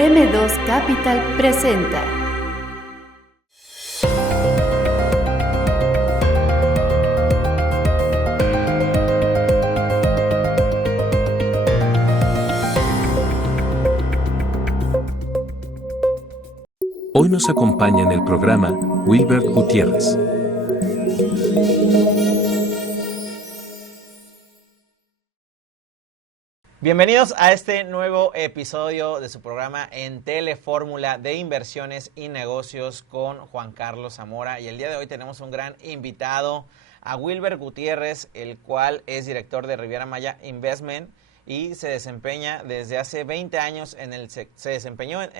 M2 Capital presenta. Hoy nos acompaña en el programa Wilbert Gutiérrez. Bienvenidos a este nuevo episodio de su programa en Telefórmula de Inversiones y Negocios con Juan Carlos Zamora. Y el día de hoy tenemos un gran invitado, a Wilbert Gutiérrez, el cual es director de Riviera Maya Investment y se desempeña desde hace 20 años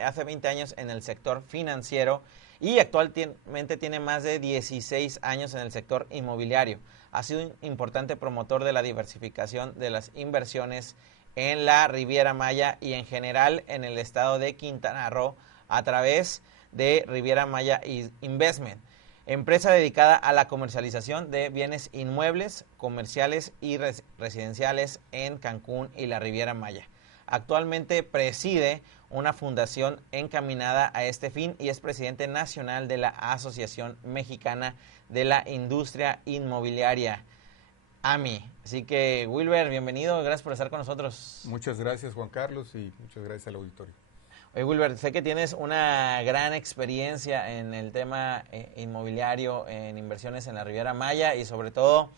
hace 20 años en el sector financiero y actualmente tiene más de 16 años en el sector inmobiliario. Ha sido un importante promotor de la diversificación de las inversiones en la Riviera Maya y en general en el estado de Quintana Roo a través de Riviera Maya Investment, empresa dedicada a la comercialización de bienes inmuebles, comerciales y residenciales en Cancún y la Riviera Maya. Actualmente preside una fundación encaminada a este fin y es presidente nacional de la Asociación Mexicana de la Industria Inmobiliaria, AMI. Así que, Wilbert, bienvenido, gracias por estar con nosotros. Muchas gracias, Juan Carlos, y muchas gracias al auditorio. Oye, Wilbert, sé que tienes una gran experiencia en el tema inmobiliario, en inversiones en la Riviera Maya y sobre todo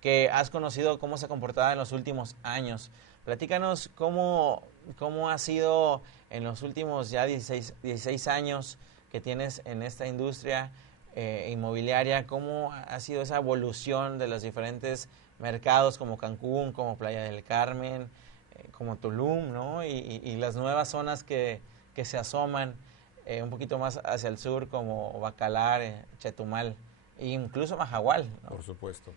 que has conocido cómo se ha comportado en los últimos años. Platícanos cómo ha sido en los últimos ya 16 años que tienes en esta industria inmobiliaria, cómo ha sido esa evolución de los diferentes mercados como Cancún, como Playa del Carmen, como Tulum, ¿no? Y las nuevas zonas que se asoman un poquito más hacia el sur, como Bacalar, Chetumal e incluso Mahahual, ¿no? Por supuesto.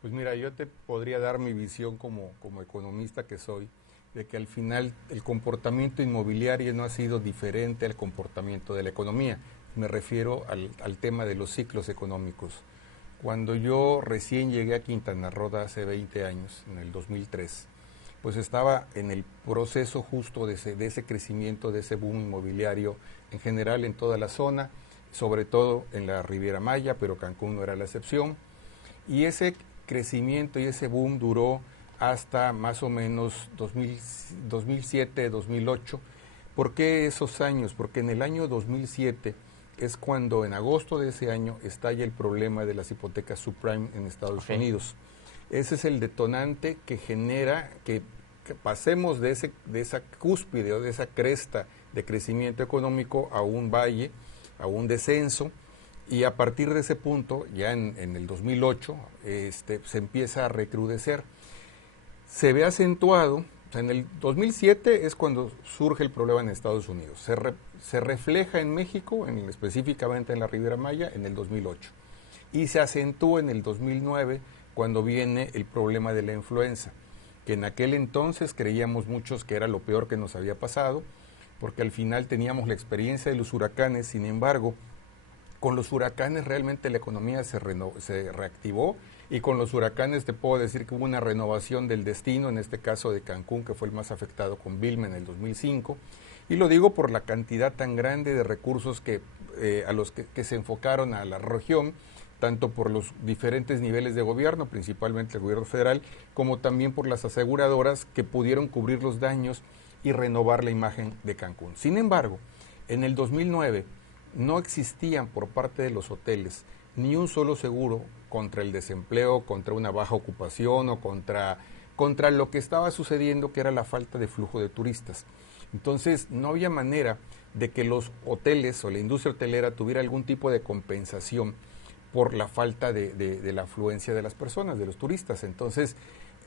Pues mira, yo te podría dar mi visión como economista que soy, de que al final el comportamiento inmobiliario no ha sido diferente al comportamiento de la economía. Me refiero al tema de los ciclos económicos. Cuando yo recién llegué a Quintana Roo hace 20 años, en el 2003, pues estaba en el proceso justo de ese crecimiento, de ese boom inmobiliario en general en toda la zona, sobre todo en la Riviera Maya, pero Cancún no era la excepción. Y ese crecimiento y ese boom duró hasta más o menos 2007, 2008. ¿Por qué esos años? Porque en el año 2007 es cuando en agosto de ese año estalla el problema de las hipotecas subprime en Estados Unidos. Ese es el detonante que genera que pasemos de esa cúspide o de esa cresta de crecimiento económico a un valle, a un descenso, y a partir de ese punto, ya en el 2008, se empieza a recrudecer. Se ve acentuado, o sea, en el 2007 es cuando surge el problema en Estados Unidos. Se refleja en México, específicamente en la Riviera Maya, en el 2008. Y se acentúa en el 2009, cuando viene el problema de la influenza, que en aquel entonces creíamos muchos que era lo peor que nos había pasado, porque al final teníamos la experiencia de los huracanes. Sin embargo, con los huracanes realmente la economía se reactivó, y con los huracanes te puedo decir que hubo una renovación del destino, en este caso de Cancún, que fue el más afectado con Vilma en el 2005, y lo digo por la cantidad tan grande de recursos a los que se enfocaron a la región, tanto por los diferentes niveles de gobierno, principalmente el gobierno federal, como también por las aseguradoras que pudieron cubrir los daños y renovar la imagen de Cancún. Sin embargo, en el 2009 no existían por parte de los hoteles ni un solo seguro contra el desempleo, contra una baja ocupación o contra lo que estaba sucediendo, que era la falta de flujo de turistas. Entonces no había manera de que los hoteles o la industria hotelera tuviera algún tipo de compensación por la falta de la afluencia de las personas, de los turistas. Entonces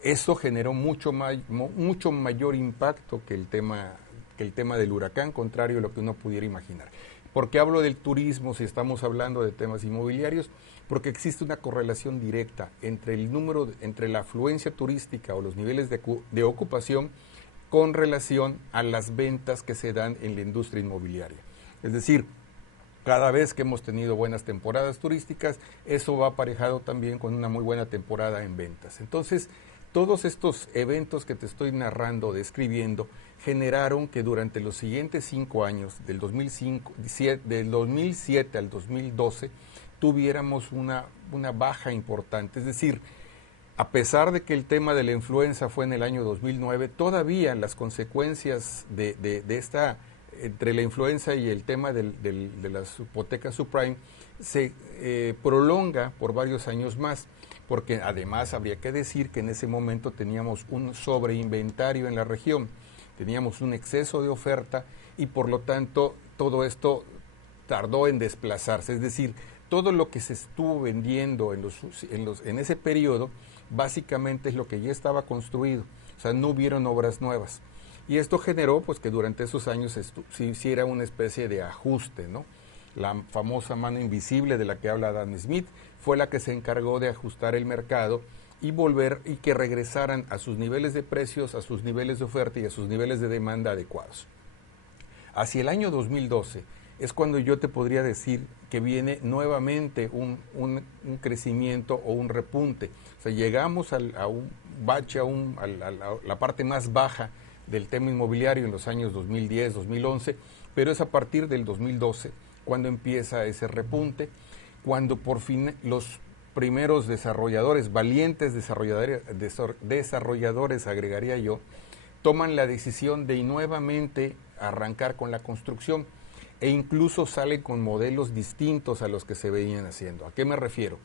eso generó mucho mayor impacto que el tema del huracán, contrario a lo que uno pudiera imaginar. ¿Por qué hablo del turismo si estamos hablando de temas inmobiliarios? Porque existe una correlación directa entre la afluencia turística o los niveles de ocupación con relación a las ventas que se dan en la industria inmobiliaria. Es decir, cada vez que hemos tenido buenas temporadas turísticas, eso va aparejado también con una muy buena temporada en ventas. Entonces, Todos estos eventos que te estoy narrando, describiendo, generaron que durante los siguientes 5 años, del 2007 al 2012, tuviéramos una baja importante. Es decir, a pesar de que el tema de la influenza fue en el año 2009, todavía las consecuencias de esta, entre la influenza y el tema de las hipotecas subprime, se prolonga por varios años más, porque además habría que decir que en ese momento teníamos un sobreinventario en la región, teníamos un exceso de oferta y por lo tanto todo esto tardó en desplazarse. Es decir, todo lo que se estuvo vendiendo en ese periodo básicamente es lo que ya estaba construido, o sea, no hubieron obras nuevas. Y esto generó pues que durante esos años se hiciera una especie de ajuste, ¿no? La famosa mano invisible de la que habla Adam Smith fue la que se encargó de ajustar el mercado y que regresaran a sus niveles de precios, a sus niveles de oferta y a sus niveles de demanda adecuados. Hacia el año 2012 es cuando yo te podría decir que viene nuevamente un crecimiento o un repunte. O sea, llegamos a un bache, a la parte más baja del tema inmobiliario en los años 2010, 2011, pero es a partir del 2012 cuando empieza ese repunte, cuando por fin los primeros desarrolladores, valientes desarrolladores, agregaría yo, toman la decisión de nuevamente arrancar con la construcción e incluso salen con modelos distintos a los que se venían haciendo. ¿A qué me refiero?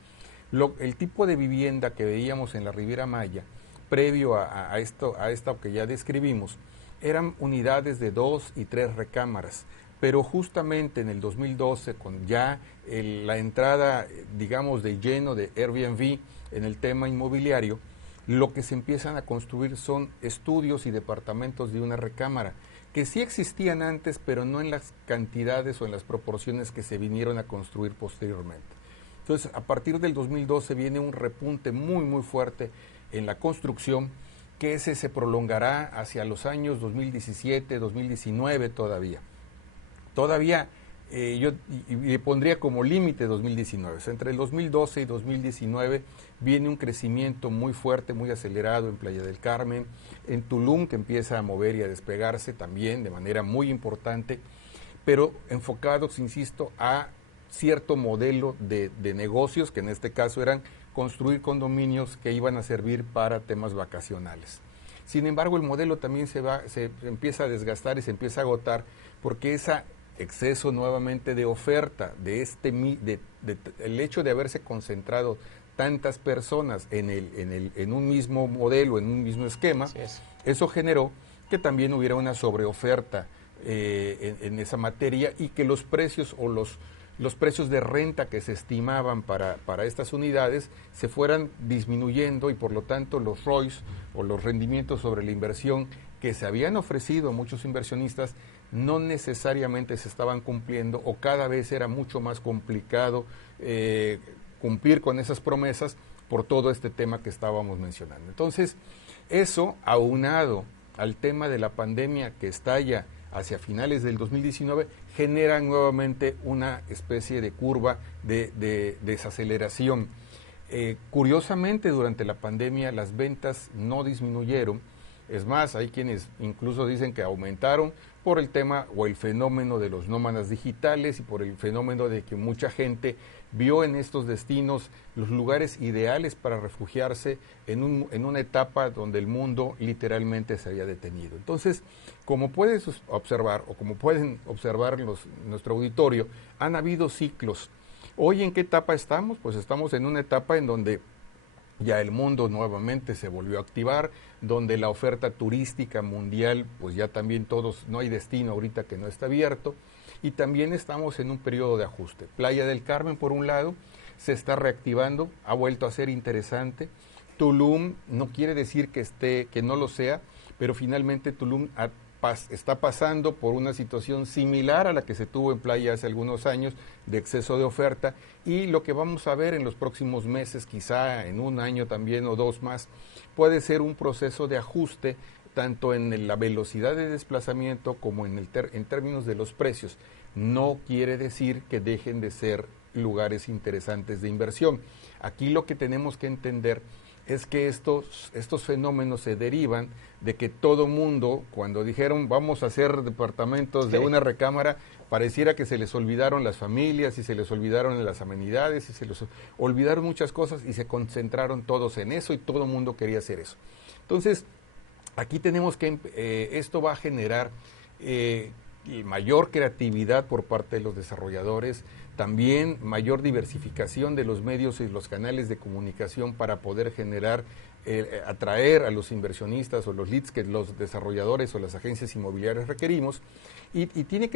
El tipo de vivienda que veíamos en la Riviera Maya, previo a esto que ya describimos, eran unidades de 2 y 3 recámaras, pero justamente en el 2012, con ya la entrada, digamos, de lleno de Airbnb en el tema inmobiliario, lo que se empiezan a construir son estudios y departamentos de una recámara, que sí existían antes, pero no en las cantidades o en las proporciones que se vinieron a construir posteriormente. Entonces, a partir del 2012 viene un repunte muy, muy fuerte en la construcción, que ese se prolongará hacia los años 2017, 2019 todavía. Todavía yo le pondría como límite 2019. O sea, entre el 2012 y 2019 viene un crecimiento muy fuerte, muy acelerado en Playa del Carmen, en Tulum, que empieza a mover y a despegarse también de manera muy importante, pero enfocados, insisto, a cierto modelo de negocios, que en este caso eran construir condominios que iban a servir para temas vacacionales. Sin embargo, el modelo también se empieza a desgastar y se empieza a agotar, porque ese exceso nuevamente de oferta, el hecho de haberse concentrado tantas personas en un mismo modelo, en un mismo esquema, eso generó que también hubiera una sobreoferta en esa materia y que los precios o los precios de renta que se estimaban para estas unidades se fueran disminuyendo y por lo tanto los ROIs o los rendimientos sobre la inversión que se habían ofrecido a muchos inversionistas no necesariamente se estaban cumpliendo o cada vez era mucho más complicado cumplir con esas promesas por todo este tema que estábamos mencionando. Entonces, eso aunado al tema de la pandemia que estalla hacia finales del 2019, genera nuevamente una especie de curva de desaceleración. Curiosamente, durante la pandemia las ventas no disminuyeron. Es más, hay quienes incluso dicen que aumentaron por el tema o el fenómeno de los nómadas digitales y por el fenómeno de que mucha gente vio en estos destinos los lugares ideales para refugiarse en una etapa donde el mundo literalmente se había detenido. Entonces, como puedes observar o como pueden observar nuestro auditorio, han habido ciclos. ¿Hoy en qué etapa estamos? Pues estamos en una etapa en donde ya el mundo nuevamente se volvió a activar, donde la oferta turística mundial, pues ya también no hay destino ahorita que no está abierto, y también estamos en un periodo de ajuste. Playa del Carmen, por un lado, se está reactivando, ha vuelto a ser interesante. Tulum no quiere decir que no lo sea, pero finalmente Tulum está pasando por una situación similar a la que se tuvo en Playa hace algunos años de exceso de oferta, y lo que vamos a ver en los próximos meses, quizá en un año también o dos más, puede ser un proceso de ajuste tanto en la velocidad de desplazamiento como en términos de los precios. No quiere decir que dejen de ser lugares interesantes de inversión. Aquí lo que tenemos que entender es que estos fenómenos se derivan de que todo mundo, cuando dijeron vamos a hacer departamentos de una recámara, pareciera que se les olvidaron las familias y se les olvidaron las amenidades y se les olvidaron muchas cosas y se concentraron todos en eso y todo el mundo quería hacer eso. Entonces, aquí tenemos que, esto va a generar mayor creatividad por parte de los desarrolladores, también mayor diversificación de los medios y los canales de comunicación para poder generar, atraer a los inversionistas o los leads que los desarrolladores o las agencias inmobiliarias requerimos, y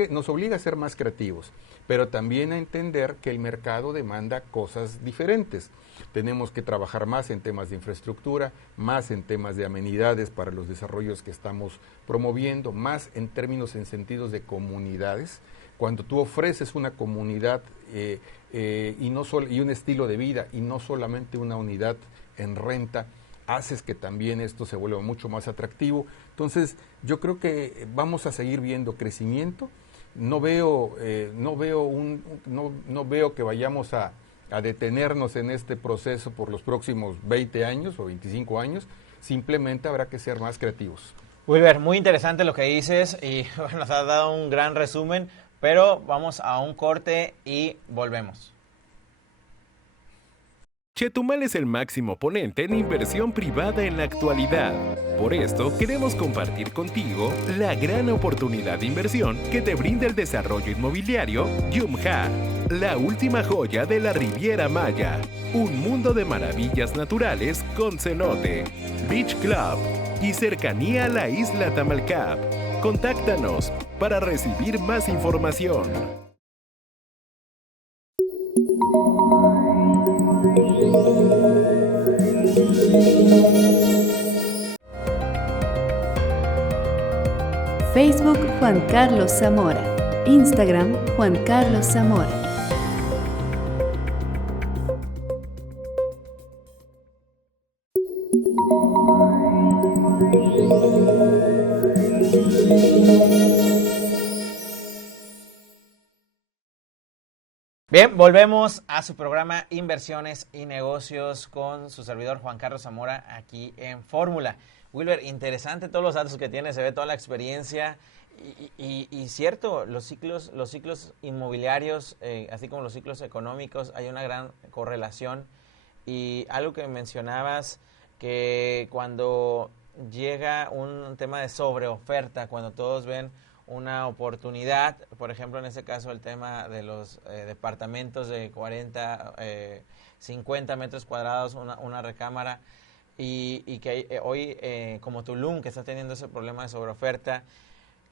nos obliga a ser más creativos, pero también a entender que el mercado demanda cosas diferentes. Tenemos que trabajar más en temas de infraestructura, más en temas de amenidades para los desarrollos que estamos promoviendo, más en términos, en sentidos de comunidades. Cuando tú ofreces una comunidad y un estilo de vida y no solamente una unidad en renta, haces que también esto se vuelva mucho más atractivo. Entonces, yo creo que vamos a seguir viendo crecimiento. No veo que vayamos a detenernos en este proceso por los próximos 20 años o 25 años. Simplemente habrá que ser más creativos. Wilber, muy interesante lo que dices y bueno, nos has dado un gran resumen, pero vamos a un corte y volvemos. Chetumal es el máximo ponente en inversión privada en la actualidad. Por esto, queremos compartir contigo la gran oportunidad de inversión que te brinda el desarrollo inmobiliario Yumja, la última joya de la Riviera Maya. Un mundo de maravillas naturales con cenote, beach club y cercanía a la isla Tamalcap. Contáctanos para recibir más información. Facebook Juan Carlos Zamora. Instagram Juan Carlos Zamora. Bien, volvemos a su programa Inversiones y Negocios con su servidor Juan Carlos Zamora aquí en Fórmula. Wilber, interesante todos los datos que tiene, se ve toda la experiencia y cierto, los ciclos inmobiliarios, así como los ciclos económicos, hay una gran correlación. Y algo que mencionabas, que cuando llega un tema de sobreoferta, cuando todos ven una oportunidad, por ejemplo, en este caso el tema de los departamentos de 40, 50 metros cuadrados, una recámara, y que hoy, como Tulum, que está teniendo ese problema de sobreoferta,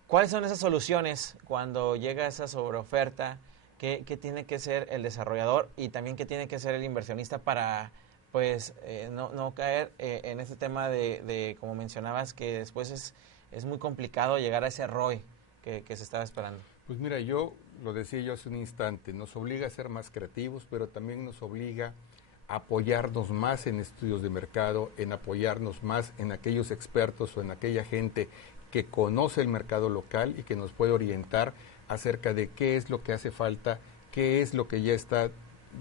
¿cuáles son esas soluciones cuando llega esa sobreoferta? ¿Qué tiene que ser el desarrollador y también qué tiene que ser el inversionista para pues no caer en este tema de, como mencionabas, que después es muy complicado llegar a ese ROI que se estaba esperando? Pues mira, lo decía yo hace un instante, nos obliga a ser más creativos, pero también nos obliga a apoyarnos más en estudios de mercado, en apoyarnos más en aquellos expertos o en aquella gente que conoce el mercado local y que nos puede orientar acerca de qué es lo que hace falta, qué es lo que ya está,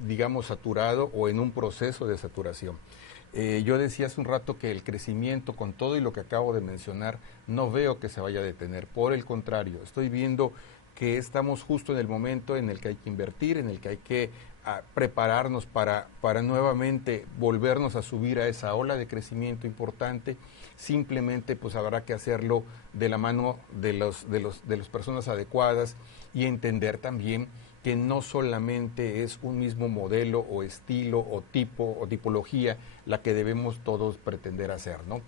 digamos, saturado o en un proceso de saturación. Yo decía hace un rato que el crecimiento, con todo y lo que acabo de mencionar, no veo que se vaya a detener. Por el contrario, estoy viendo que estamos justo en el momento en el que hay que invertir, en el que hay que prepararnos para nuevamente volvernos a subir a esa ola de crecimiento importante. Simplemente pues habrá que hacerlo de la mano de las personas adecuadas y entender también que no solamente es un mismo modelo o estilo o tipo o tipología la que debemos todos pretender hacer, ¿no?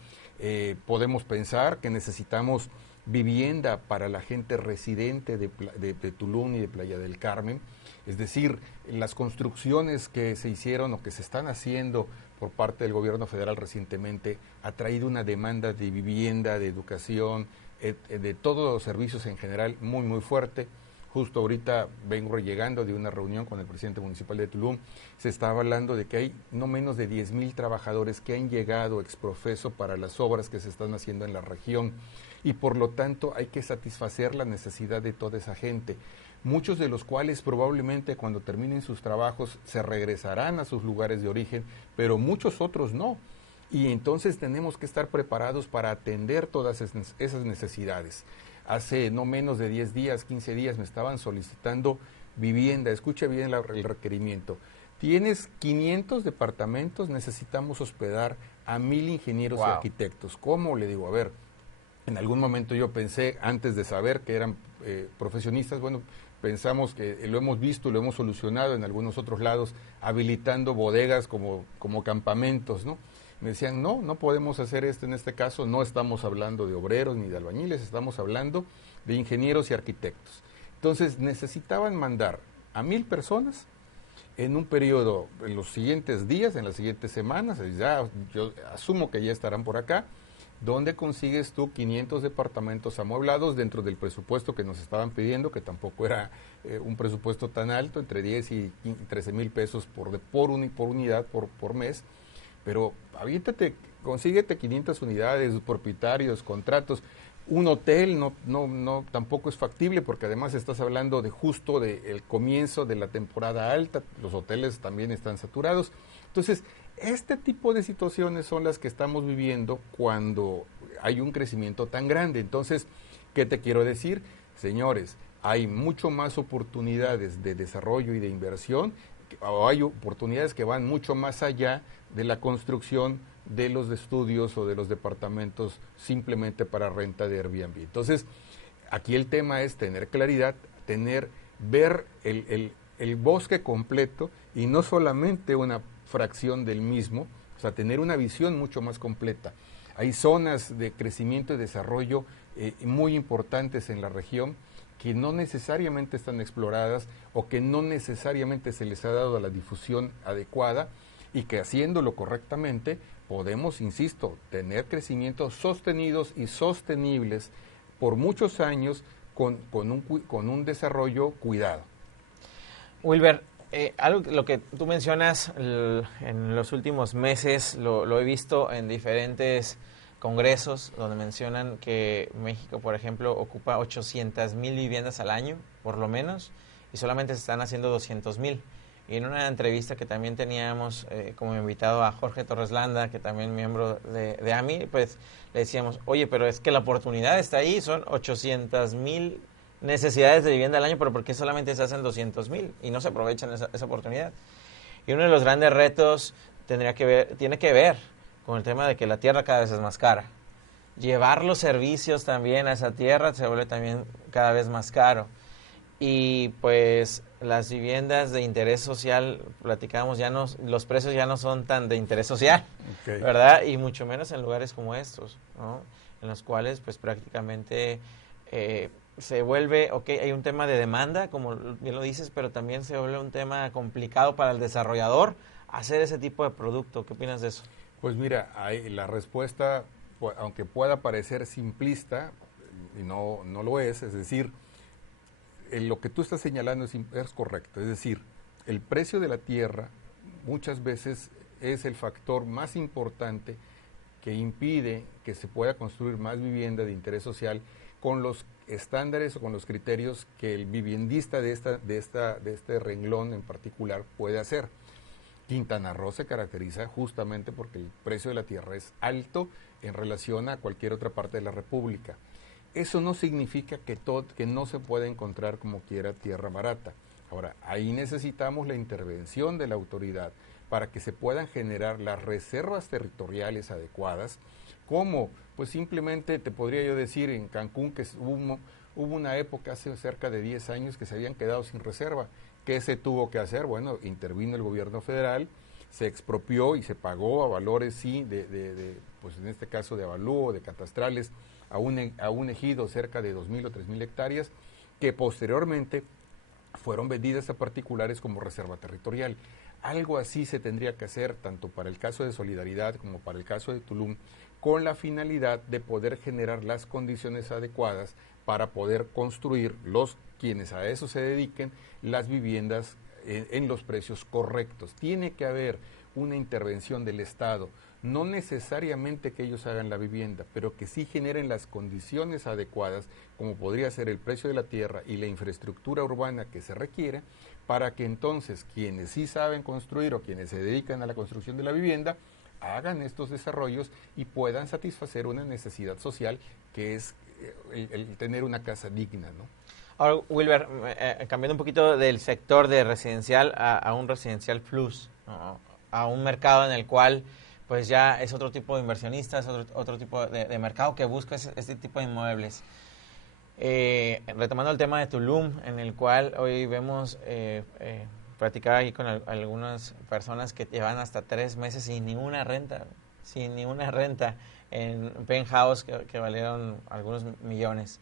Podemos pensar que necesitamos vivienda para la gente residente de Tulum y de Playa del Carmen, es decir, las construcciones que se hicieron o que se están haciendo por parte del gobierno federal recientemente ha traído una demanda de vivienda, de educación, de todos los servicios en general muy, muy fuerte. Justo ahorita vengo llegando de una reunión con el presidente municipal de Tulum. Se estaba hablando de que hay no menos de 10,000 trabajadores que han llegado ex profeso para las obras que se están haciendo en la región y por lo tanto hay que satisfacer la necesidad de toda esa gente. Muchos de los cuales probablemente cuando terminen sus trabajos se regresarán a sus lugares de origen, pero muchos otros no. Y entonces tenemos que estar preparados para atender todas esas necesidades. Hace no menos de 10 días, 15 días me estaban solicitando vivienda. Escucha bien el requerimiento. Tienes 500 departamentos, necesitamos hospedar a 1,000 ingenieros y arquitectos. ¿Cómo? Le digo, a ver, en algún momento yo pensé, antes de saber que eran profesionistas, bueno, pensamos que lo hemos visto, lo hemos solucionado en algunos otros lados, habilitando bodegas como campamentos, ¿no? Me decían, no podemos hacer esto en este caso, no estamos hablando de obreros ni de albañiles, estamos hablando de ingenieros y arquitectos. Entonces necesitaban mandar a 1,000 personas en un periodo, en los siguientes días, en las siguientes semanas, ya yo asumo que ya estarán por acá, donde consigues tú 500 departamentos amueblados dentro del presupuesto que nos estaban pidiendo, que tampoco era un presupuesto tan alto, entre 10 y 13 mil pesos por unidad por mes, pero aviéntate, consíguete 500 unidades, propietarios, contratos. Un hotel no tampoco es factible, porque además estás hablando de justo del comienzo de la temporada alta, los hoteles también están saturados. Entonces, este tipo de situaciones son las que estamos viviendo cuando hay un crecimiento tan grande. Entonces, ¿qué te quiero decir? Señores, hay mucho más oportunidades de desarrollo y de inversión, o hay oportunidades que van mucho más allá de la construcción de los estudios o de los departamentos simplemente para renta de Airbnb. Entonces, aquí el tema es tener claridad, ver el bosque completo y no solamente una fracción del mismo, o sea, tener una visión mucho más completa. Hay zonas de crecimiento y desarrollo muy importantes en la región que no necesariamente están exploradas o que no necesariamente se les ha dado la difusión adecuada, y que haciéndolo correctamente podemos, insisto, tener crecimientos sostenidos y sostenibles por muchos años con un desarrollo cuidado. Wilber, lo que tú mencionas en los últimos meses, lo he visto en diferentes congresos donde mencionan que México, por ejemplo, ocupa 800,000 viviendas al año, por lo menos, y solamente se están haciendo 200,000. Y en una entrevista que también teníamos como invitado a Jorge Torres Landa, que también miembro de AMI, pues le decíamos, oye, pero es que la oportunidad está ahí, son 800,000 necesidades de vivienda al año, pero ¿por qué solamente se hacen 200,000 y no se aprovechan esa oportunidad? Y uno de los grandes retos tiene que ver con el tema de que la tierra cada vez es más cara. Llevar los servicios también a esa tierra se vuelve también cada vez más caro. Y pues las viviendas de interés social, platicábamos, los precios ya no son tan de interés social, ¿verdad? Y mucho menos en lugares como estos, ¿no? En los cuales pues prácticamente se vuelve, hay un tema de demanda, como bien lo dices, pero también se vuelve un tema complicado para el desarrollador hacer ese tipo de producto. ¿Qué opinas de eso? Pues mira, la respuesta, aunque pueda parecer simplista, y no lo es decir, lo que tú estás señalando es correcto, es decir, el precio de la tierra muchas veces es el factor más importante que impide que se pueda construir más vivienda de interés social con los estándares o con los criterios que el viviendista de este renglón en particular puede hacer. Quintana Roo se caracteriza justamente porque el precio de la tierra es alto en relación a cualquier otra parte de la República. Eso no significa que no se pueda encontrar como quiera tierra barata. Ahora, ahí necesitamos la intervención de la autoridad para que se puedan generar las reservas territoriales adecuadas, como pues simplemente te podría yo decir en Cancún que hubo una época hace cerca de 10 años que se habían quedado sin reserva. ¿Qué se tuvo que hacer? Bueno, intervino el gobierno federal, se expropió y se pagó a valores, sí, pues en este caso de avalúo, de catastrales, a un ejido cerca de 2,000 o 3,000 hectáreas, que posteriormente fueron vendidas a particulares como reserva territorial. Algo así se tendría que hacer tanto para el caso de Solidaridad como para el caso de Tulum, con la finalidad de poder generar las condiciones adecuadas para poder construir quienes a eso se dediquen, las viviendas en los precios correctos. Tiene que haber una intervención del Estado, no necesariamente que ellos hagan la vivienda, pero que sí generen las condiciones adecuadas, como podría ser el precio de la tierra y la infraestructura urbana que se requiere, para que entonces quienes sí saben construir o quienes se dedican a la construcción de la vivienda hagan estos desarrollos y puedan satisfacer una necesidad social que es el tener una casa digna, ¿no? Ahora, Wilber, cambiando un poquito del sector de residencial a un residencial plus, ¿no? A un mercado en el cual pues ya es otro tipo de inversionistas, otro tipo de mercado que busca este tipo de inmuebles. Retomando el tema de Tulum, en el cual hoy vemos, platicaba ahí con algunas personas que llevan hasta 3 meses sin ninguna renta en penthouse que valieron algunos millones.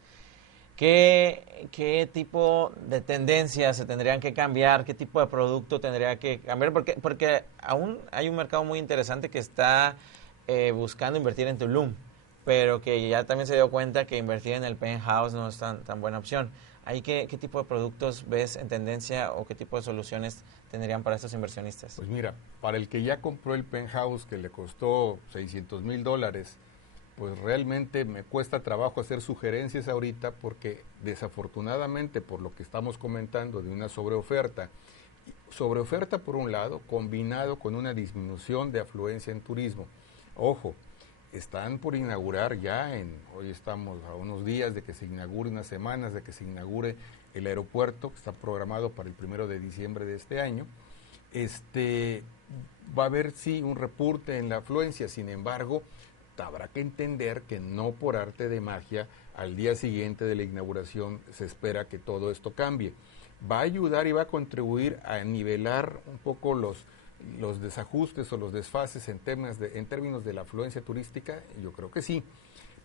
¿Qué tipo de tendencias se tendrían que cambiar? ¿Qué tipo de producto tendría que cambiar? Porque aún hay un mercado muy interesante que está buscando invertir en Tulum, pero que ya también se dio cuenta que invertir en el penthouse no es tan buena opción. ¿Ahí qué tipo de productos ves en tendencia o qué tipo de soluciones tendrían para estos inversionistas? Pues mira, para el que ya compró el penthouse que le costó $600,000, pues realmente me cuesta trabajo hacer sugerencias ahorita porque desafortunadamente por lo que estamos comentando de una sobreoferta por un lado, combinado con una disminución de afluencia en turismo. Ojo, están por inaugurar hoy estamos a unos días de que se inaugure, unas semanas de que se inaugure el aeropuerto, que está programado para el 1 de diciembre de este año. Va a haber sí un repunte en la afluencia, sin embargo, habrá que entender que no por arte de magia al día siguiente de la inauguración se espera que todo esto cambie. Va a ayudar y va a contribuir a nivelar un poco los desajustes o los desfases en términos de la afluencia turística. Yo creo que sí.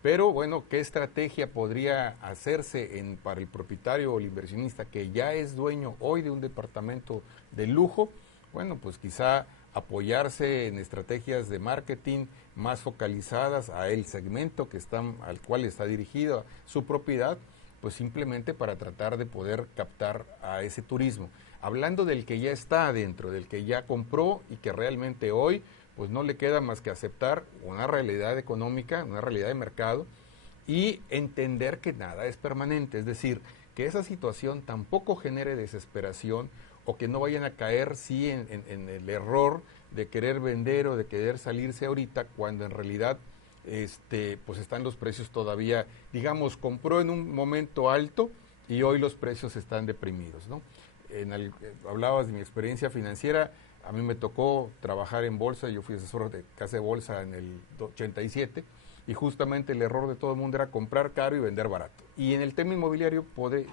Pero bueno, ¿qué estrategia podría hacerse para el propietario o el inversionista que ya es dueño hoy de un departamento de lujo? Bueno, pues quizá apoyarse en estrategias de marketing más focalizadas a el segmento al cual está dirigida su propiedad, pues simplemente para tratar de poder captar a ese turismo. Hablando del que ya está adentro, del que ya compró y que realmente hoy pues no le queda más que aceptar una realidad económica, una realidad de mercado y entender que nada es permanente, es decir, que esa situación tampoco genere desesperación o que no vayan a caer en el error de querer vender o de querer salirse ahorita cuando en realidad pues están los precios todavía, digamos, compró en un momento alto y hoy los precios están deprimidos, ¿no? Hablabas de mi experiencia financiera, a mí me tocó trabajar en bolsa, yo fui asesor de casa de bolsa en el 87 y justamente el error de todo el mundo era comprar caro y vender barato. Y en el tema inmobiliario,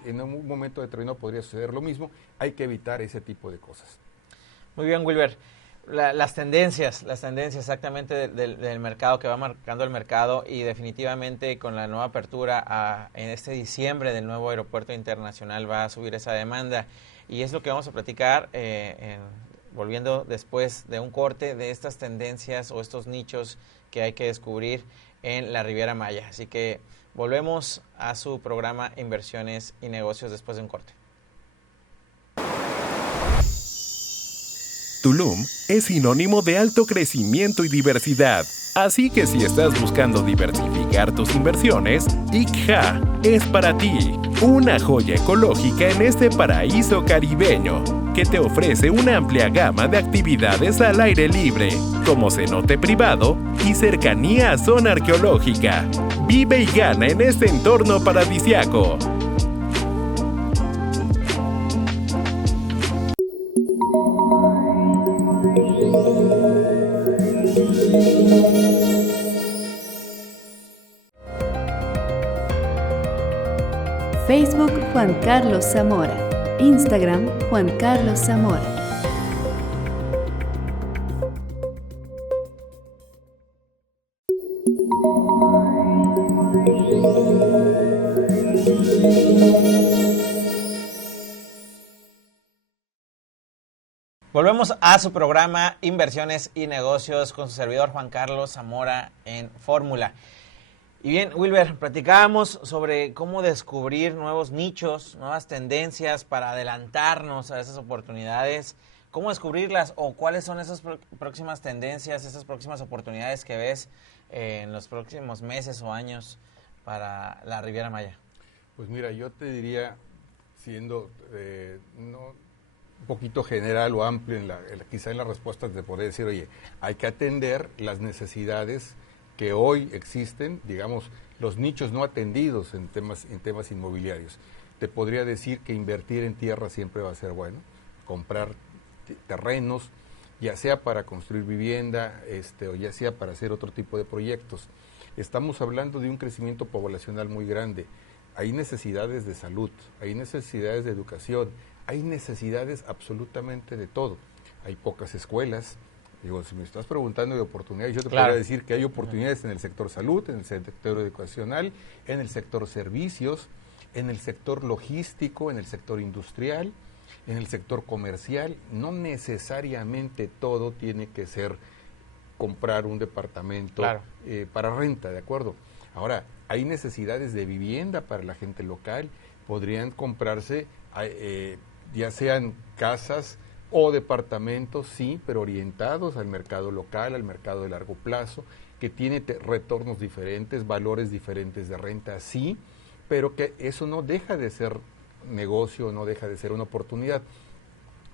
en un momento determinado podría suceder lo mismo, hay que evitar ese tipo de cosas. Muy bien, Wilber. Las tendencias exactamente del mercado que va marcando el mercado y definitivamente con la nueva apertura en este diciembre del nuevo aeropuerto internacional va a subir esa demanda y es lo que vamos a platicar volviendo después de un corte de estas tendencias o estos nichos que hay que descubrir en la Riviera Maya. Así que volvemos a su programa Inversiones y Negocios después de un corte. Tulum es sinónimo de alto crecimiento y diversidad. Así que si estás buscando diversificar tus inversiones, ICHA es para ti. Una joya ecológica en este paraíso caribeño, que te ofrece una amplia gama de actividades al aire libre, como cenote privado y cercanía a zona arqueológica. Vive y gana en este entorno paradisiaco. Facebook Juan Carlos Zamora. Instagram Juan Carlos Zamora. Volvemos a su programa Inversiones y Negocios con su servidor Juan Carlos Zamora en Fórmula. Y bien, Wilber, platicábamos sobre cómo descubrir nuevos nichos, nuevas tendencias para adelantarnos a esas oportunidades. ¿Cómo descubrirlas o cuáles son esas próximas tendencias, esas próximas oportunidades que ves en los próximos meses o años para la Riviera Maya? Pues mira, yo te diría, un poquito general o amplio, quizá en las respuestas de poder decir, oye, hay que atender las necesidades que hoy existen, digamos, los nichos no atendidos en temas inmobiliarios. Te podría decir que invertir en tierra siempre va a ser bueno, comprar terrenos, ya sea para construir vivienda, o ya sea para hacer otro tipo de proyectos. Estamos hablando de un crecimiento poblacional muy grande. Hay necesidades de salud, hay necesidades de educación, hay necesidades absolutamente de todo. Hay pocas escuelas. Digo, si me estás preguntando de oportunidades, yo te podría decir que hay oportunidades en el sector salud, en el sector educacional, en el sector servicios, en el sector logístico, en el sector industrial, en el sector comercial. No necesariamente todo tiene que ser comprar un departamento para renta, ¿de acuerdo? Ahora, hay necesidades de vivienda para la gente local. Podrían comprarse ya sean casas o departamentos, sí, pero orientados al mercado local, al mercado de largo plazo, que tiene retornos diferentes, valores diferentes de renta, sí, pero que eso no deja de ser negocio, no deja de ser una oportunidad.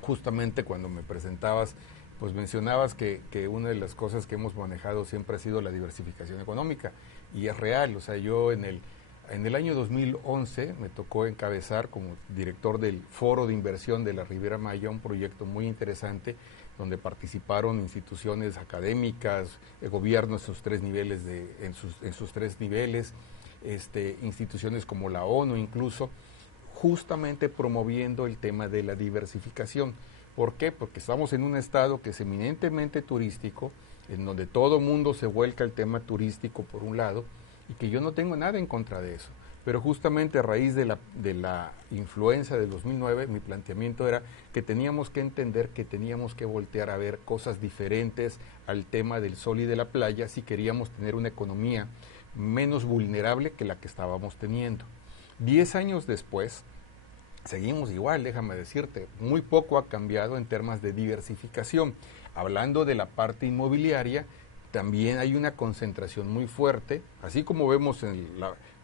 Justamente cuando me presentabas, pues mencionabas que una de las cosas que hemos manejado siempre ha sido la diversificación económica, y es real. O sea, yo en el año 2011 me tocó encabezar como director del Foro de Inversión de la Riviera Maya, un proyecto muy interesante donde participaron instituciones académicas, gobierno en sus tres niveles, instituciones como la ONU incluso, justamente promoviendo el tema de la diversificación. ¿Por qué? Porque estamos en un estado que es eminentemente turístico, en donde todo mundo se vuelca al tema turístico por un lado, y que yo no tengo nada en contra de eso. Pero justamente a raíz de la influencia del 2009, mi planteamiento era que teníamos que entender que teníamos que voltear a ver cosas diferentes al tema del sol y de la playa si queríamos tener una economía menos vulnerable que la que estábamos teniendo. 10 años después, seguimos igual, déjame decirte, muy poco ha cambiado en temas de diversificación. Hablando de la parte inmobiliaria, también hay una concentración muy fuerte, así como vemos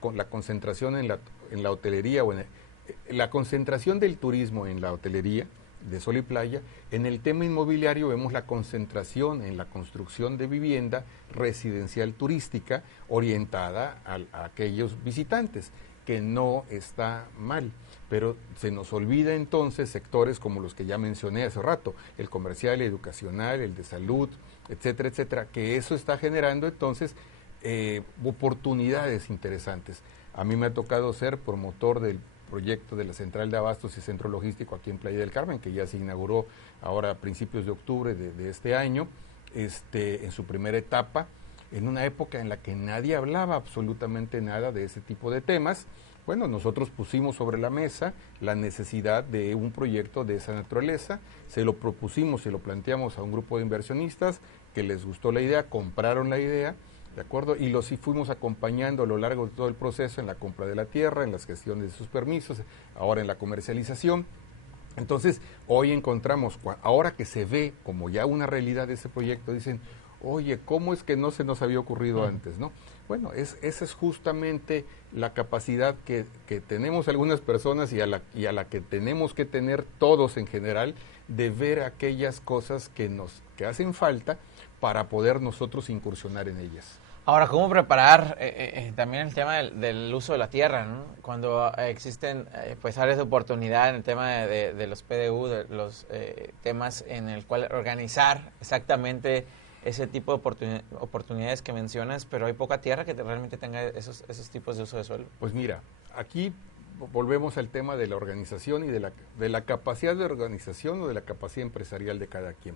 con la concentración en la hotelería, o la concentración del turismo en la hotelería, de sol y playa. En el tema inmobiliario vemos la concentración en la construcción de vivienda residencial turística orientada a aquellos visitantes, que no está mal, pero se nos olvida entonces sectores como los que ya mencioné hace rato, el comercial, el educacional, el de salud, etcétera, etcétera, que eso está generando entonces oportunidades interesantes. A mí me ha tocado ser promotor del proyecto de la Central de Abastos y Centro Logístico aquí en Playa del Carmen, que ya se inauguró ahora a principios de octubre de este año, en su primera etapa, en una época en la que nadie hablaba absolutamente nada de ese tipo de temas. Bueno, nosotros pusimos sobre la mesa la necesidad de un proyecto de esa naturaleza, se lo propusimos y lo planteamos a un grupo de inversionistas que les gustó la idea, compraron la idea, ¿de acuerdo? Y los fuimos acompañando a lo largo de todo el proceso en la compra de la tierra, en las gestiones de sus permisos, ahora en la comercialización. Entonces, hoy encontramos, ahora que se ve como ya una realidad ese proyecto, dicen, oye, ¿cómo es que no se nos había ocurrido antes, no? Bueno, esa es justamente la capacidad que tenemos algunas personas y a la que tenemos que tener todos en general, de ver aquellas cosas que hacen falta para poder nosotros incursionar en ellas. Ahora, ¿cómo preparar también el tema del uso de la tierra, ¿no? Cuando existen pues áreas de oportunidad en el tema de los PDU, de los temas en el cual organizar exactamente ese tipo de oportunidades que mencionas, pero hay poca tierra que realmente tenga esos tipos de uso de suelo? Pues mira, aquí volvemos al tema de la organización y de la capacidad de organización o de la capacidad empresarial de cada quien.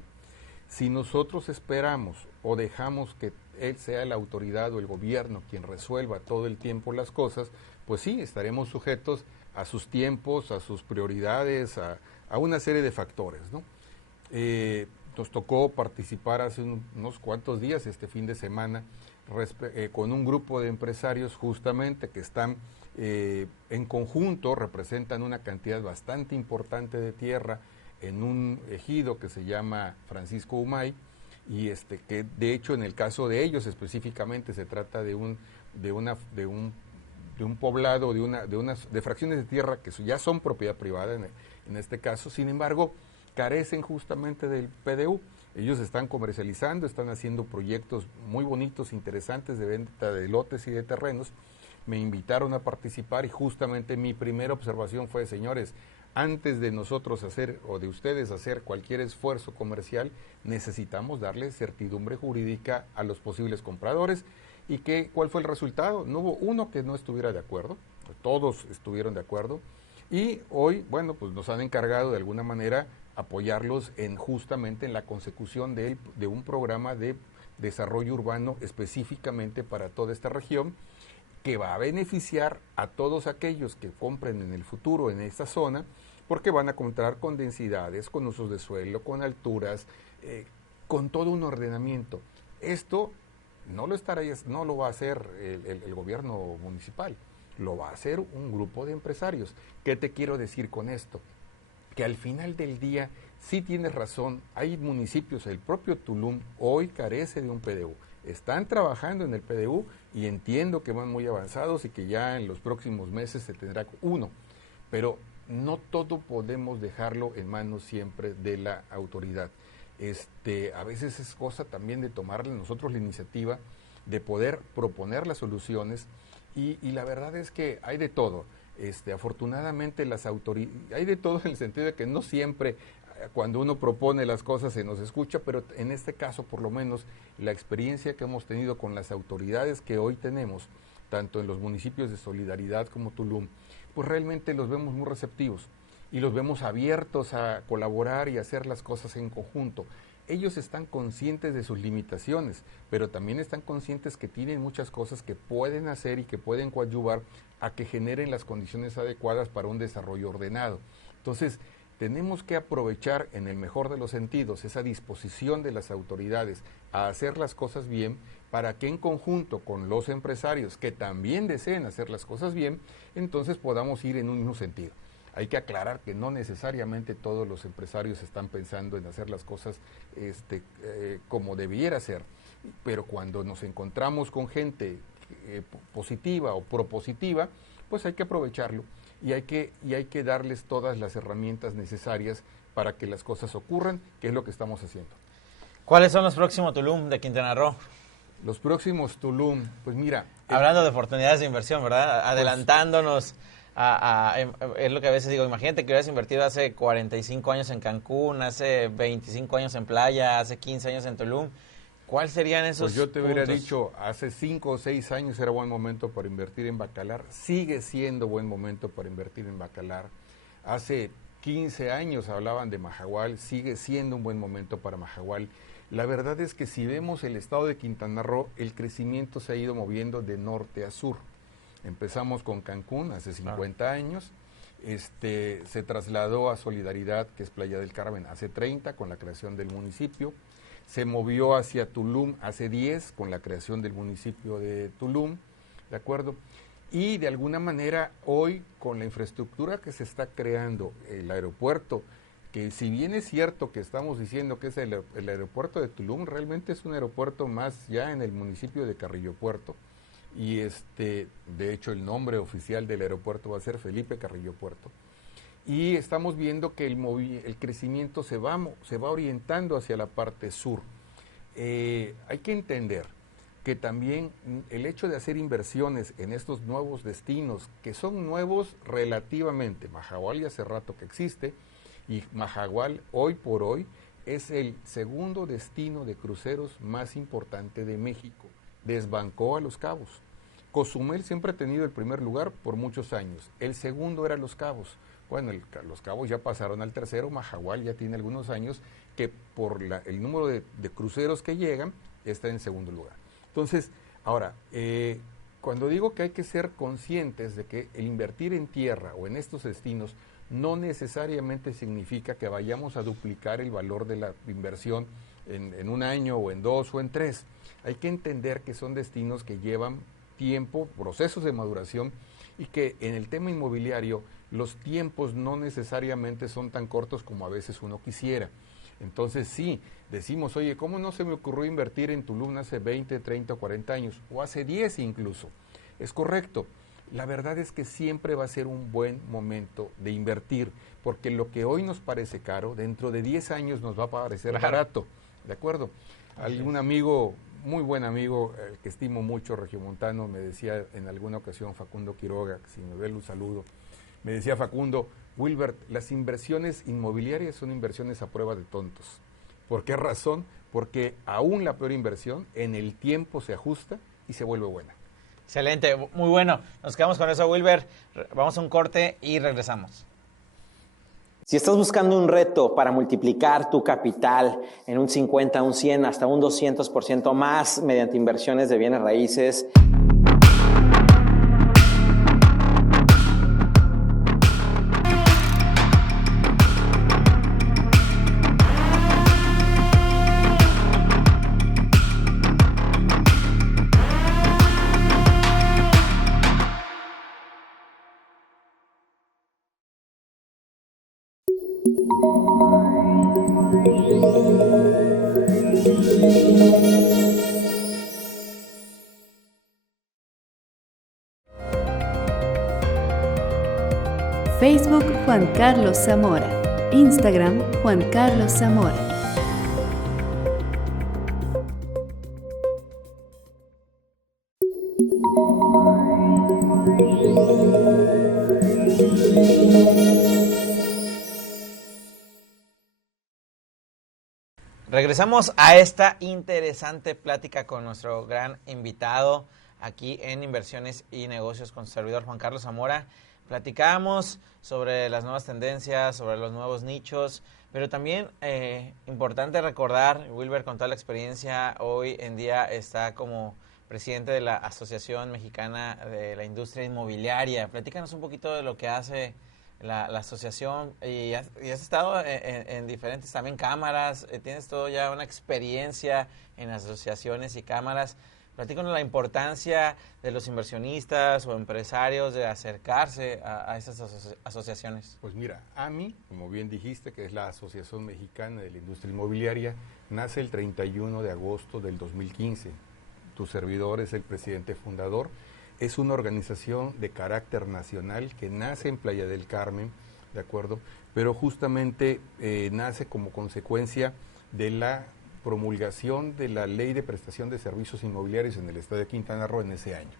Si nosotros esperamos o dejamos que él sea la autoridad o el gobierno quien resuelva todo el tiempo las cosas, pues sí, estaremos sujetos a sus tiempos, a sus prioridades, a una serie de factores, ¿no? Nos tocó participar hace unos cuantos días, este fin de semana, con un grupo de empresarios justamente que están en conjunto, representan una cantidad bastante importante de tierra en un ejido que se llama Francisco Humay, y que de hecho en el caso de ellos específicamente se trata de un poblado, de fracciones de tierra que ya son propiedad privada en este caso. Sin embargo, carecen justamente del PDU. Ellos están comercializando, están haciendo proyectos muy bonitos, interesantes de venta de lotes y de terrenos. Me invitaron a participar y justamente mi primera observación fue, señores, antes de nosotros hacer o de ustedes hacer cualquier esfuerzo comercial, necesitamos darle certidumbre jurídica a los posibles compradores. ¿Y cuál fue el resultado? No hubo uno que no estuviera de acuerdo, todos estuvieron de acuerdo. Y hoy, bueno, pues nos han encargado de alguna manera apoyarlos justamente en la consecución de un programa de desarrollo urbano específicamente para toda esta región, que va a beneficiar a todos aquellos que compren en el futuro en esta zona, porque van a contar con densidades, con usos de suelo, con alturas, con todo un ordenamiento. Esto no lo va a hacer el gobierno municipal, lo va a hacer un grupo de empresarios. ¿Qué te quiero decir con esto? Que al final del día, sí tienes razón, hay municipios, el propio Tulum hoy carece de un PDU. Están trabajando en el PDU y entiendo que van muy avanzados y que ya en los próximos meses se tendrá uno, pero no todo podemos dejarlo en manos siempre de la autoridad. A veces es cosa también de tomarle nosotros la iniciativa de poder proponer las soluciones y la verdad es que hay de todo. Afortunadamente hay de todo en el sentido de que no siempre cuando uno propone las cosas se nos escucha, pero en este caso por lo menos la experiencia que hemos tenido con las autoridades que hoy tenemos, tanto en los municipios de Solidaridad como Tulum, pues realmente los vemos muy receptivos y los vemos abiertos a colaborar y hacer las cosas en conjunto. Ellos están conscientes de sus limitaciones, pero también están conscientes que tienen muchas cosas que pueden hacer y que pueden coadyuvar a que generen las condiciones adecuadas para un desarrollo ordenado. Entonces, tenemos que aprovechar en el mejor de los sentidos esa disposición de las autoridades a hacer las cosas bien para que en conjunto con los empresarios que también deseen hacer las cosas bien, entonces podamos ir en un mismo sentido. Hay que aclarar que no necesariamente todos los empresarios están pensando en hacer las cosas como debiera ser, pero cuando nos encontramos con gente positiva o propositiva, pues hay que aprovecharlo y hay que darles todas las herramientas necesarias para que las cosas ocurran, que es lo que estamos haciendo. ¿Cuáles son los próximos Tulum de Quintana Roo? Los próximos Tulum, pues mira... Hablando de oportunidades de inversión, ¿verdad? Adelantándonos es lo que a veces digo, imagínate que hubieras invertido hace 45 años en Cancún, hace 25 años en Playa, hace 15 años en Tulum. ¿Cuáles serían esos Pues yo te hubiera puntos? dicho, hace 5 o 6 años era buen momento para invertir en Bacalar, sigue siendo buen momento para invertir en Bacalar. Hace 15 años hablaban de Mahahual, sigue siendo un buen momento para Mahahual. La verdad es que si vemos el estado de Quintana Roo, el crecimiento se ha ido moviendo de norte a sur. Empezamos con Cancún hace 50 años, se trasladó a Solidaridad, que es Playa del Carmen, hace 30 con la creación del municipio. Se movió hacia Tulum hace 10 con la creación del municipio de Tulum, ¿de acuerdo? Y de alguna manera hoy con la infraestructura que se está creando, el aeropuerto, que si bien es cierto que estamos diciendo que es el aeropuerto de Tulum, realmente es un aeropuerto más ya en el municipio de Carrillo Puerto. Y de hecho el nombre oficial del aeropuerto va a ser Felipe Carrillo Puerto. Y estamos viendo que el crecimiento se va orientando hacia la parte sur. Hay que entender que también el hecho de hacer inversiones en estos nuevos destinos, que son nuevos relativamente, Mahahual ya hace rato que existe, y Mahahual hoy por hoy es el segundo destino de cruceros más importante de México. Desbancó a Los Cabos. Cozumel siempre ha tenido el primer lugar por muchos años. El segundo era Los Cabos. Bueno, Los Cabos ya pasaron al tercero, Mahahual ya tiene algunos años que por el número de cruceros que llegan está en segundo lugar. Entonces, ahora, cuando digo que hay que ser conscientes de que el invertir en tierra o en estos destinos no necesariamente significa que vayamos a duplicar el valor de la inversión en un año o en 2 o en 3. Hay que entender que son destinos que llevan tiempo, procesos de maduración y que en el tema inmobiliario los tiempos no necesariamente son tan cortos como a veces uno quisiera. Entonces sí, decimos, oye, ¿cómo no se me ocurrió invertir en Tulum hace 20, 30 o 40 años? O hace 10 incluso. Es correcto. la verdad es que siempre va a ser un buen momento de invertir, porque lo que hoy nos parece caro, dentro de 10 años nos va a parecer barato, ¿de acuerdo? Algún amigo, muy buen amigo, el que estimo mucho, regiomontano, me decía en alguna ocasión, Facundo Quiroga, si me ve un saludo, me decía Facundo, Wilbert, las inversiones inmobiliarias son inversiones a prueba de tontos. ¿Por qué razón? Porque aún la peor inversión en el tiempo se ajusta y se vuelve buena. Excelente, muy bueno. Nos quedamos con eso, Wilber. Vamos a un corte y regresamos. Si estás buscando un reto para multiplicar tu capital en un 50, un 100, hasta un 200% más mediante inversiones de bienes raíces, Facebook Juan Carlos Zamora. Instagram Juan Carlos Zamora. Regresamos a esta interesante plática con nuestro gran invitado aquí en Inversiones y Negocios con su servidor Juan Carlos Zamora. Platicamos sobre las nuevas tendencias, sobre los nuevos nichos, pero también importante recordar, Wilber, con toda la experiencia, hoy en día está como presidente de la Asociación Mexicana de la Industria Inmobiliaria. Platícanos un poquito de lo que hace la asociación y has estado en diferentes también cámaras, tienes todo ya una experiencia en asociaciones y cámaras. Platícanos la importancia de los inversionistas o empresarios de acercarse a esas asociaciones. Pues mira, AMI, como bien dijiste, que es la Asociación Mexicana de la Industria Inmobiliaria, nace el 31 de agosto del 2015. Tu servidor es el presidente fundador. Es una organización de carácter nacional que nace en Playa del Carmen, ¿de acuerdo? Pero justamente nace como consecuencia de la promulgación de la Ley de Prestación de Servicios Inmobiliarios en el estado de Quintana Roo en ese año.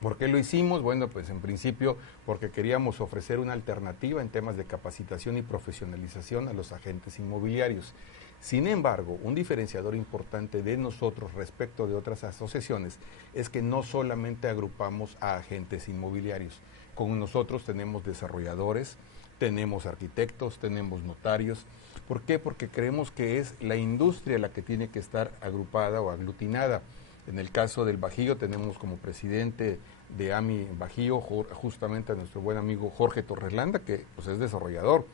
¿Por qué lo hicimos? Bueno, pues en principio porque queríamos ofrecer una alternativa en temas de capacitación y profesionalización a los agentes inmobiliarios. Sin embargo, un diferenciador importante de nosotros respecto de otras asociaciones es que no solamente agrupamos a agentes inmobiliarios. Con nosotros tenemos desarrolladores, tenemos arquitectos, tenemos notarios. ¿Por qué? Porque creemos que es la industria la que tiene que estar agrupada o aglutinada. En el caso del Bajío tenemos como presidente de AMI Bajío justamente a nuestro buen amigo Jorge Torres Landa, que pues, es desarrollador.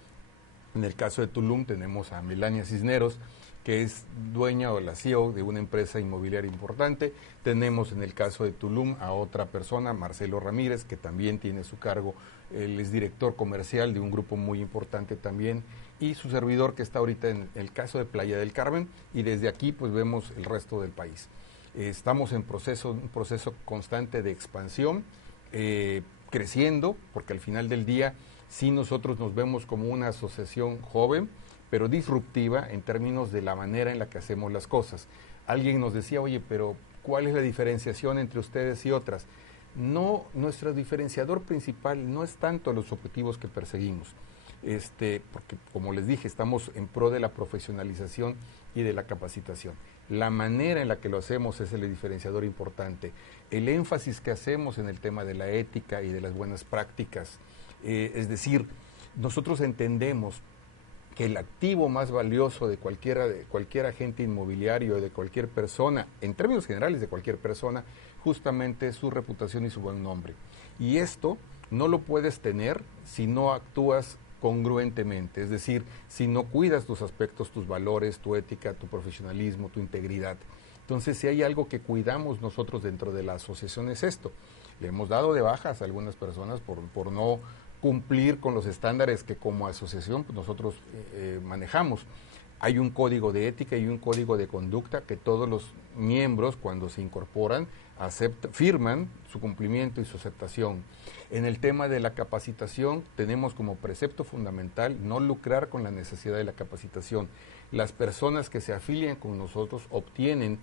En el caso de Tulum tenemos a Melania Cisneros, que es dueña o la CEO de una empresa inmobiliaria importante. Tenemos en el caso de Tulum a otra persona, Marcelo Ramírez, que también tiene su cargo, él es director comercial de un grupo muy importante también, y su servidor que está ahorita en el caso de Playa del Carmen, y desde aquí pues vemos el resto del país. Estamos en un proceso constante de expansión, creciendo, porque al final del día sí nosotros nos vemos como una asociación joven, pero disruptiva en términos de la manera en la que hacemos las cosas. Alguien nos decía, oye, pero ¿cuál es la diferenciación entre ustedes y otras? No, nuestro diferenciador principal no es tanto los objetivos que perseguimos, porque como les dije, estamos en pro de la profesionalización y de la capacitación. La manera en la que lo hacemos es el diferenciador importante. El énfasis que hacemos en el tema de la ética y de las buenas prácticas, es decir, nosotros entendemos que el activo más valioso de cualquier agente inmobiliario, de cualquier persona, en términos generales de cualquier persona, justamente es su reputación y su buen nombre. Y esto no lo puedes tener si no actúas congruentemente, es decir, si no cuidas tus aspectos, tus valores, tu ética, tu profesionalismo, tu integridad. Entonces, si hay algo que cuidamos nosotros dentro de la asociación es esto. Le hemos dado de bajas a algunas personas por no cumplir con los estándares que como asociación pues, nosotros manejamos. Hay un código de ética y un código de conducta que todos los miembros, cuando se incorporan, firman su cumplimiento y su aceptación. En el tema de la capacitación, tenemos como precepto fundamental no lucrar con la necesidad de la capacitación. Las personas que se afilian con nosotros obtienen,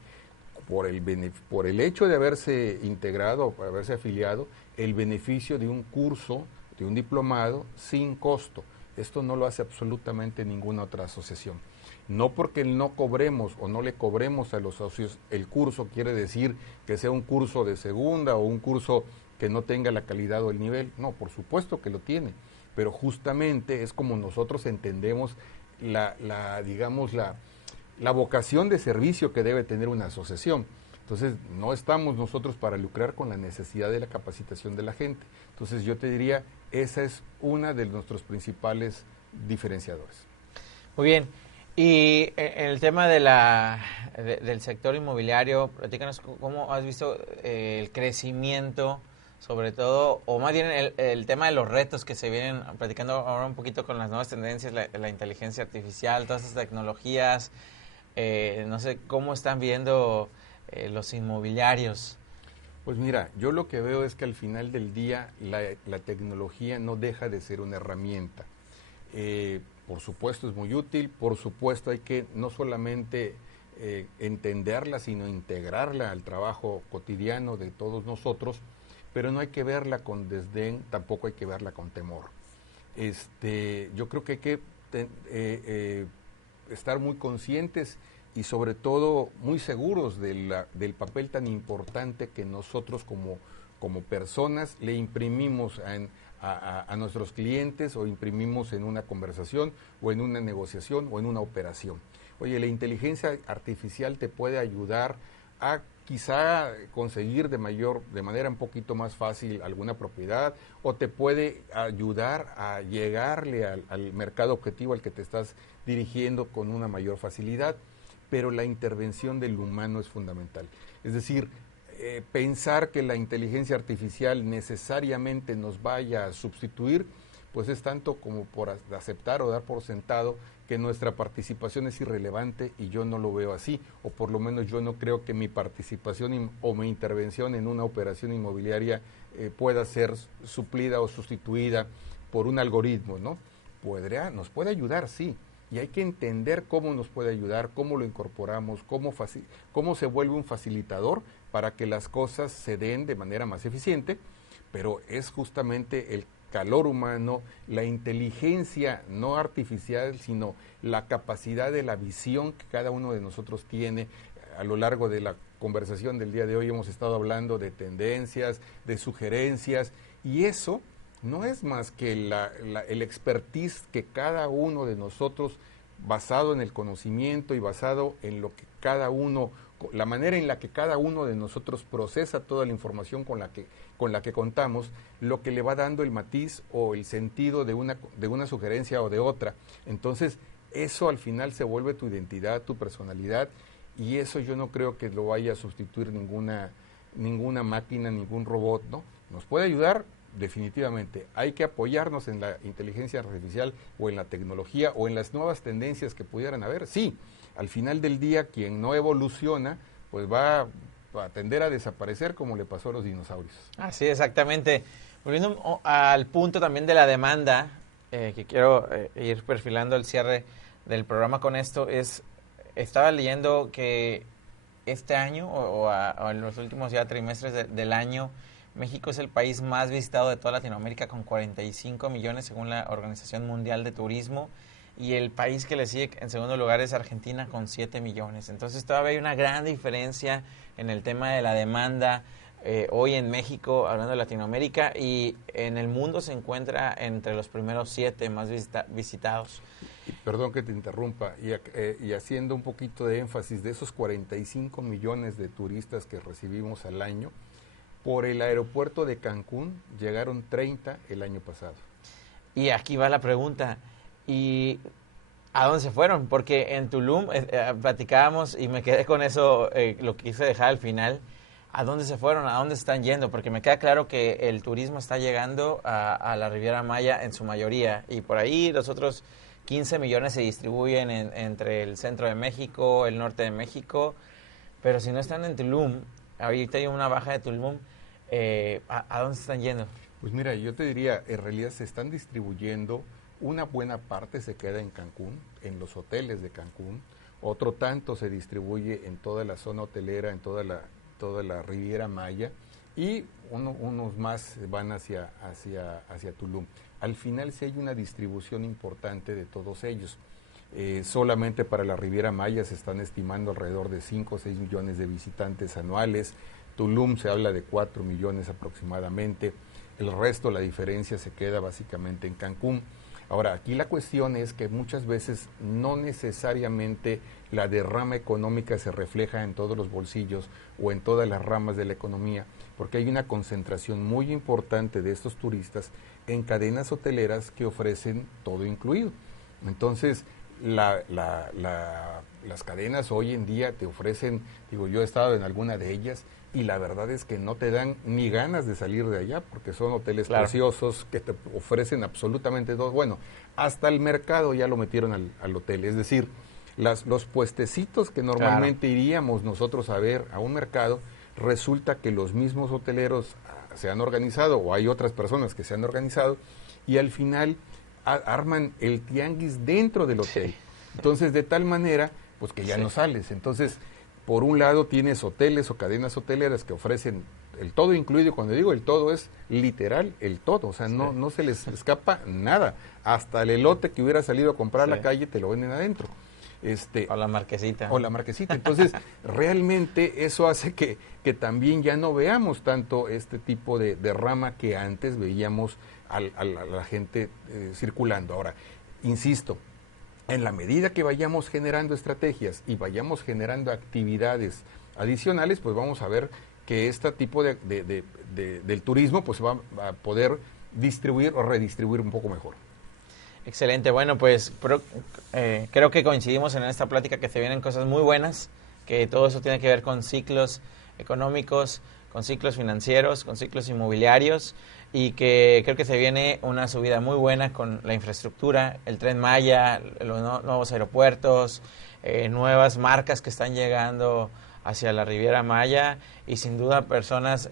por el hecho de haberse integrado o haberse afiliado, el beneficio de un curso, de un diplomado, sin costo. Esto no lo hace absolutamente ninguna otra asociación. No porque no cobremos o no le cobremos a los socios el curso quiere decir que sea un curso de segunda o un curso que no tenga la calidad o el nivel. No, por supuesto que lo tiene, pero justamente es como nosotros entendemos la vocación de servicio que debe tener una asociación. Entonces, no estamos nosotros para lucrar con la necesidad de la capacitación de la gente. Entonces, yo te diría, esa es una de nuestros principales diferenciadores. Muy bien. Y en el tema del sector inmobiliario, platícanos cómo has visto el crecimiento, sobre todo, o más bien el tema de los retos que se vienen platicando ahora un poquito con las nuevas tendencias, la inteligencia artificial, todas esas tecnologías. No sé, ¿cómo están viendo los inmobiliarios? Pues mira, yo lo que veo es que al final del día la tecnología no deja de ser una herramienta. Por supuesto es muy útil, por supuesto hay que no solamente entenderla, sino integrarla al trabajo cotidiano de todos nosotros, pero no hay que verla con desdén, tampoco hay que verla con temor. Yo creo que hay que estar muy conscientes y sobre todo muy seguros del papel tan importante que nosotros como personas le imprimimos a nuestros clientes o imprimimos en una conversación o en una negociación o en una operación. Oye, la inteligencia artificial te puede ayudar a quizá conseguir de manera un poquito más fácil alguna propiedad o te puede ayudar a llegarle al mercado objetivo al que te estás dirigiendo con una mayor facilidad, pero la intervención del humano es fundamental. Es decir, pensar que la inteligencia artificial necesariamente nos vaya a sustituir, pues es tanto como por aceptar o dar por sentado que nuestra participación es irrelevante y yo no lo veo así, o por lo menos yo no creo que mi participación o mi intervención en una operación inmobiliaria pueda ser suplida o sustituida por un algoritmo, ¿no? Nos puede ayudar, sí, y hay que entender cómo nos puede ayudar, cómo lo incorporamos, cómo se vuelve un facilitador para que las cosas se den de manera más eficiente, pero es justamente el calor humano, la inteligencia no artificial, sino la capacidad de la visión que cada uno de nosotros tiene. A lo largo de la conversación del día de hoy hemos estado hablando de tendencias, de sugerencias, y eso no es más que el expertise que cada uno de nosotros, basado en el conocimiento y basado en lo que la manera en la que cada uno de nosotros procesa toda la información con la que contamos, lo que le va dando el matiz o el sentido de una sugerencia o de otra. Entonces, eso al final se vuelve tu identidad, tu personalidad, y eso yo no creo que lo vaya a sustituir ninguna máquina, ningún robot, ¿no? Nos puede ayudar, definitivamente. Hay que apoyarnos en la inteligencia artificial o en la tecnología o en las nuevas tendencias que pudieran haber, sí. Al final del día, quien no evoluciona, pues va a tender a desaparecer como le pasó a los dinosaurios. Así, exactamente. Volviendo al punto también de la demanda, que quiero ir perfilando el cierre del programa con esto, estaba leyendo que este año o en los últimos ya trimestres del año, México es el país más visitado de toda Latinoamérica con 45 millones según la Organización Mundial de Turismo. Y el país que le sigue en segundo lugar es Argentina con 7 millones. Entonces todavía hay una gran diferencia en el tema de la demanda hoy en México, hablando de Latinoamérica, y en el mundo se encuentra entre los primeros 7 más visitados. Perdón que te interrumpa, y haciendo un poquito de énfasis de esos 45 millones de turistas que recibimos al año, por el aeropuerto de Cancún llegaron 30 el año pasado. Y aquí va la pregunta. ¿Y a dónde se fueron? Porque en Tulum platicábamos y me quedé con eso, lo quise dejar al final. ¿A dónde se fueron? ¿A dónde están yendo? Porque me queda claro que el turismo está llegando a la Riviera Maya en su mayoría. Y por ahí los otros 15 millones se distribuyen entre el centro de México, el norte de México, pero si no están en Tulum, ahorita hay una baja de Tulum, ¿a dónde se están yendo? Pues mira, yo te diría, en realidad se están distribuyendo, una buena parte se queda en Cancún, en los hoteles de Cancún, otro tanto se distribuye en toda la zona hotelera, en toda la Riviera Maya, y unos más van hacia Tulum. Al final sí hay una distribución importante de todos ellos. Solamente para la Riviera Maya se están estimando alrededor de 5 o 6 millones de visitantes anuales. Tulum se habla de 4 millones aproximadamente. El resto, la diferencia se queda básicamente en Cancún. Ahora, aquí la cuestión es que muchas veces no necesariamente la derrama económica se refleja en todos los bolsillos o en todas las ramas de la economía, porque hay una concentración muy importante de estos turistas en cadenas hoteleras que ofrecen todo incluido. Entonces, las cadenas hoy en día te ofrecen, digo, yo he estado en alguna de ellas, y la verdad es que no te dan ni ganas de salir de allá, porque son hoteles preciosos que te ofrecen absolutamente todo. Bueno, hasta el mercado ya lo metieron al hotel, es decir, los puestecitos que normalmente iríamos nosotros a ver a un mercado, resulta que los mismos hoteleros se han organizado, o hay otras personas que se han organizado, y al final arman el tianguis dentro del hotel. Entonces, de tal manera, pues que ya no sales. Entonces, por un lado tienes hoteles o cadenas hoteleras que ofrecen el todo incluido. Cuando digo el todo es literal el todo, o sea, no se les escapa nada. Hasta el elote que hubiera salido a comprar a la calle te lo venden adentro. O la marquesita. O la marquesita. Entonces, realmente eso hace que también ya no veamos tanto este tipo de rama que antes veíamos a la gente circulando. Ahora, insisto, en la medida que vayamos generando estrategias y vayamos generando actividades adicionales, pues vamos a ver que este tipo del turismo pues va a poder distribuir o redistribuir un poco mejor. Excelente, bueno, pues creo que coincidimos en esta plática que se vienen cosas muy buenas, que todo eso tiene que ver con ciclos económicos, con ciclos financieros, con ciclos inmobiliarios, y que creo que se viene una subida muy buena con la infraestructura, el Tren Maya, los nuevos aeropuertos, nuevas marcas que están llegando hacia la Riviera Maya, y sin duda personas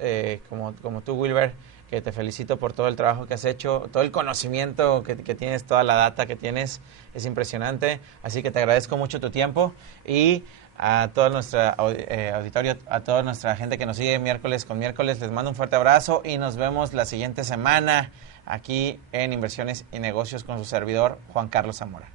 como tú, Wilber, que te felicito por todo el trabajo que has hecho, todo el conocimiento que tienes, toda la data que tienes, es impresionante, así que te agradezco mucho tu tiempo, y a todo nuestro auditorio, a toda nuestra gente que nos sigue miércoles con miércoles, les mando un fuerte abrazo y nos vemos la siguiente semana aquí en Inversiones y Negocios con su servidor, Juan Carlos Zamora.